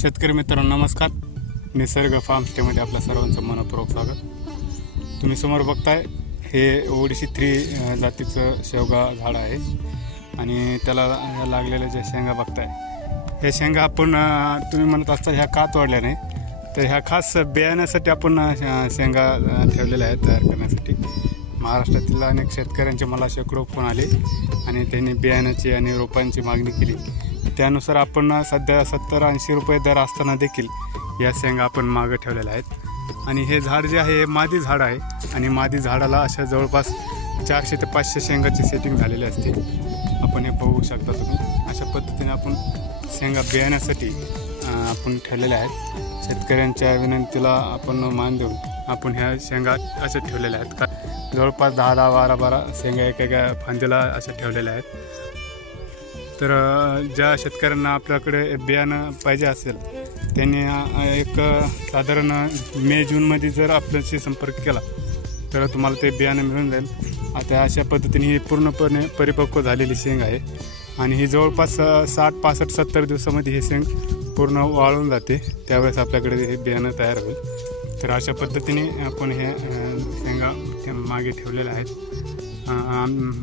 शेतकरी मित्रांनो नमस्कार. निसर्ग फार्म स्टेमध्ये आपल्या सर्वांचं मनपूर्वक स्वागत. तुम्ही समोर बघताय हे ओडिसी 3 जातीचं शेवगा झाड आहे आणि त्याला लागलेल्या ज्या शेंगा बघताय हे शेंगा आपण तुम्ही म्हणत असता ह्या का तोडल्या नाही, तर ह्या खास बियाण्यासाठी आपण शेंगा ठेवलेल्या आहेत तयार करण्यासाठी. महाराष्ट्रातील अनेक शेतकऱ्यांचे मला शेकडो फोन आले आणि त्यांनी बियाण्याची आणि रोपांची मागणी केली. त्यानुसार आपण सध्या 70-80 रुपये दर असताना देखील या शेंगा आपण मागं ठेवलेल्या आहेत. आणि हे झाड जे आहे हे मादी झाड आहे आणि मादी झाडाला अशा जवळपास 400 ते 500 शेंगाची सेटिंग झालेली असते. आपण हे बघू शकता तुम्ही. अशा पद्धतीने आपण शेंगा बियाण्यासाठी आपण ठेवलेल्या आहेत. शेतकऱ्यांच्या विनंतीला आपण मान देऊन आपण ह्या शेंगा अशा ठेवलेल्या आहेत. का जवळपास 10-10, 12-12 शेंगा एका फांदीला अशा ठेवलेल्या आहेत. तर ज्या शेतकऱ्यांना आपल्याकडे बियाणं पाहिजे असेल त्यांनी एक साधारण मे-जूनमध्ये जर आपल्याशी संपर्क केला तर तुम्हाला ते बियाणं मिळून जाईल. आता अशा पद्धतीने ही पूर्णपणे परिपक्व झालेली शेंग आहे आणि ही जवळपास 60, 65, 70 दिवसामध्ये ही शेंग पूर्ण वाळून जाते. त्यावेळेस आपल्याकडे हे बियाणं तयार होईल. तर अशा पद्धतीने आपण हे शेंगा मागे ठेवलेल्या आहेत.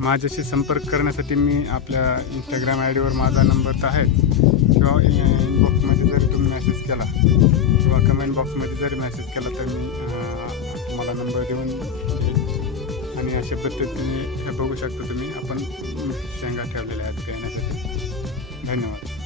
माझ्याशी संपर्क करण्यासाठी मी आपल्या इंस्टाग्राम आय डीवर माझा नंबर तर आहे किंवा इनबॉक्समध्ये जरी तुम्ही मेसेज केला किंवा कमेंट बॉक्समध्ये जरी मेसेज केला तर मी तुम्हाला नंबर देऊन देईल. आणि अशा पद्धतीने हे बघू शकता तुम्ही आपण शेंगा ठेवलेल्या आहेत बियाण्यासाठी. धन्यवाद.